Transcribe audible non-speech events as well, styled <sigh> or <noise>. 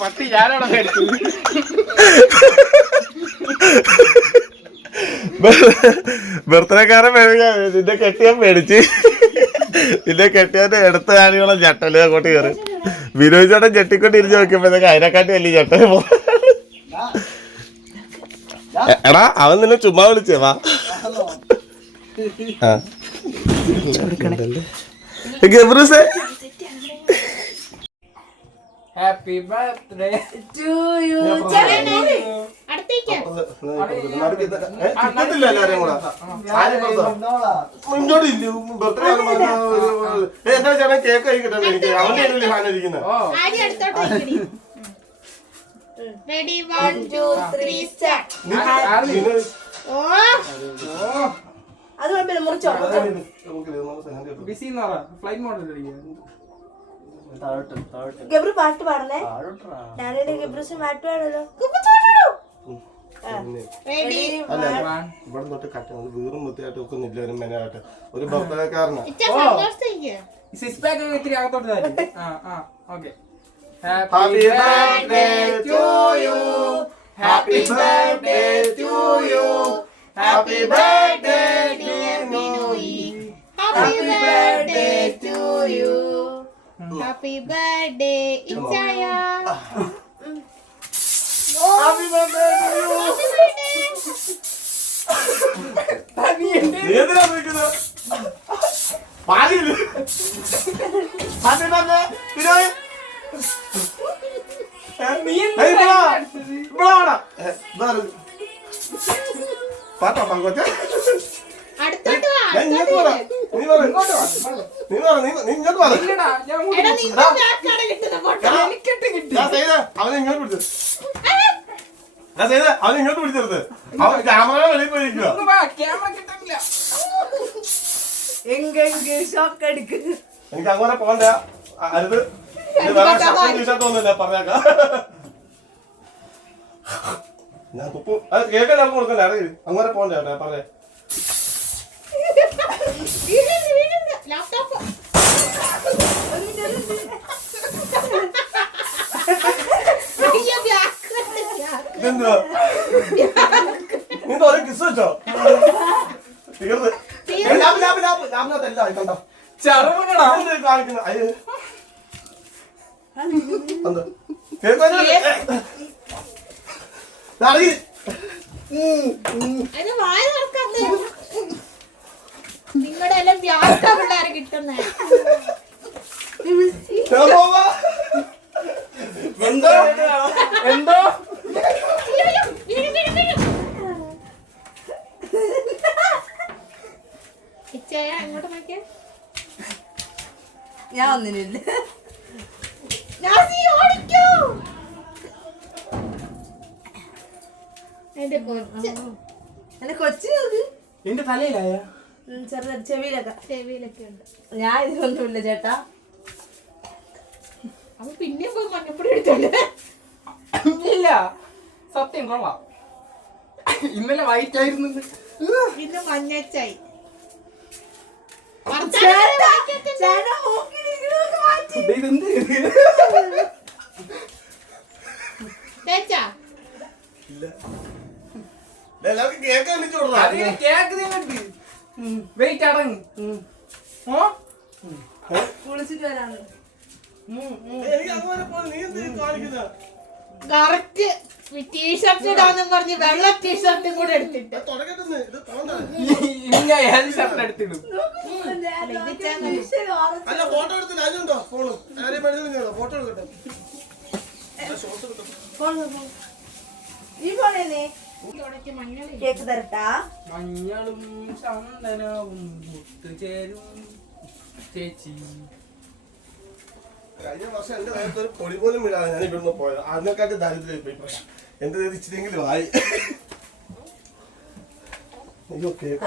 മത്തി ഞാനാണോ ബർത്ത്ഡേക്കാരൻ മേടിക്കാൻ നിന്റെ കെട്ടിയാൻ മേടിച്ച്. നിന്റെ കെട്ടിയാന്റെ എടുത്ത കാണികളെ ചട്ടൽ അങ്ങോട്ട് കയറി വിനോദ് ചേട്ടൻ ചെട്ടിക്കൊണ്ട് ഇരിഞ്ഞു നോക്കിയപ്പോഴത്തേക്ക് അതിനെക്കാട്ടി വലിയ ചട്ടൽ പോ എടാ അവൻ നിന്നെ ചുമ്മാ വിളിച്ചേ വാ. ഗബ്രൂസേ? ഹാപ്പി ബർത്ത്ഡേ അടുത്തേക്ക് എന്താ ചേട്ടൻ കേക്ക് കഴിക്കട്ടെ എനിക്ക്? അവന്റെ കയ്യിലല്ലേ സാധനം ഇരിക്കുന്നത് റെഡി വൺ ടു ത്രീ അത് കുഴപ്പമില്ല മുറിച്ചോ. ബിസി ഫ്ലൈറ്റ് മോഡൽ ഗബ്രു പാട്ട് പാടണേ. ഞാനിവിടെ ഗബ്രുസിന് പാട്ട് പാടല്ലോ റെഡി ഇവിടെ തൊട്ട് കട്ട വീറും വൃത്തിയായിട്ട് വെക്കുന്നില്ല. ഒരു മെനായിട്ട് ഒരു സന്തോഷത്തേക്ക്. സിക്സ് പാക്ക് ഇത്തിരി അകത്തോട്ട് <laughs> ആ ആ okay Happy birthday to you. Happy birthday to you. Happy birthday dear Noe. Happy birthday to you happy birthday ഇച്ചായ Happy birthday to you. നീ എന്തിനാ വിളിക്കുന്നത്? പാലിൽ. Happy birthday, Vinoy. നീ ഏയ് ഇവിടെ വാ. ഇവിടെ വാടാ. ഏ, ഇതാര്? പാട്ടാ പങ്കുവച്ചേ? അടുത്തോട്ട് വാ ഞാൻ ഇങ്ങോട്ട് വരാം. നീ പറ. ഇങ്ങോട്ട് വാ നീ പറ, നീ- നീ ഇങ്ങോട്ട് പറ. ഇല്ലടാ ഞാൻ അങ്ങോട്ട് എടാ പോകും. നിന്റെ ബാക്കാണ് കിട്ടുന്ന ഫോട്ടോ എടാ, എനിക്കിട്ട് കിട്ടി ഞാൻ ചെയ്ത. അവനെ ഇങ്ങോട്ട് പിടിച്ചു അവനെ ഇങ്ങോട്ട് പിടിച്ചെടുത്ത് അവൻ ക്യാമറ വെളിയിൽ പോയിരിക്കുക എങ്കെങ്കിൽ ഷോക്ക് അടിക്കുന്നു എനിക്ക് അങ്ങനെ പോകണ്ട അരുത് പറഞ്ഞേക്കാം. ഞാൻ തുപ്പു. അത് കേൾക്കാൻ എല്ലാവർക്കും കൊടുക്കണ്ട അറിയില്ല. അങ്ങനെ പോകണ്ട ചേട്ടാ പറഞ്ഞേ. ഇതെന്തുവാ? നീ തോന്നി കിസ് വെച്ചോ? തീർന്ന്. ലാബ് ലാബ് ലാബ് ലാബിനകത്ത് എല്ലാം ആയി നിങ്ങളുടെ എല്ലാം വ്യാസ പിള്ളേരെ കിട്ടുന്നേ. എന്തോ? എന്തോ ഇച്ചയ അങ്ങോട്ട് നോക്കിയ ഞാൻ ഒന്നിനില്ല ഓടിക്കോ. എന്റെ കൊച്ച്. എന്റെ കൊച്ചു നോക്ക്. എന്റെ തലയിലായ? ഉം, ചെറുത് ചെവിയിലൊക്കെ. ചെവിയിലൊക്കെ ഉണ്ട്. ഞാൻ ഇതൊന്നുമില്ല ചേട്ടാ. അപ്പൊ പിന്നെ പോയി മഞ്ഞപ്പൊടി എടുത്തോണ്ട്. ഇല്ല. സത്യം കൊള്ളാം. ഇന്നലെ വൈറ്റ് ആയിരുന്നു ഇന്ന് മഞ്ഞച്ചായി. ചേട്ടാ ചേട്ടാ വെയിറ്റ് അടങ്ങ് ഓ? കുളിച്ചിട്ട് വരാണ് കറക്റ്റ് ടീഷർട്ട് ഇടാന്നും പറഞ്ഞ് വെള്ള ടീഷർട്ടും കൂടെ എടുത്തിട്ട്. ഷർട്ട് എടുത്തിടും? ഫോട്ടോ എടുത്തില്ല രാജുണ്ടോ ഫോണും ഫോട്ടോ എടുക്കട്ടെ. ഈ മഞ്ഞൾ കേക്ക് തരട്ടാ. മഞ്ഞളും ചന്ദനവും ഒത്തുചേരും ചേച്ചി. കഴിഞ്ഞ വർഷം എന്റെ നേരത്തെ ഒരു പൊടി പോലും വീഴാതെ ഞാൻ ഇവിടുന്ന് പോയത്. അതിനെക്കാട്ടി ദാരിദ്ര്യം പോയി പക്ഷെ എന്റെ നേരത്തെ ഇച്ചിരിയെങ്കിലും ആയി. അയ്യോ കേക്ക്.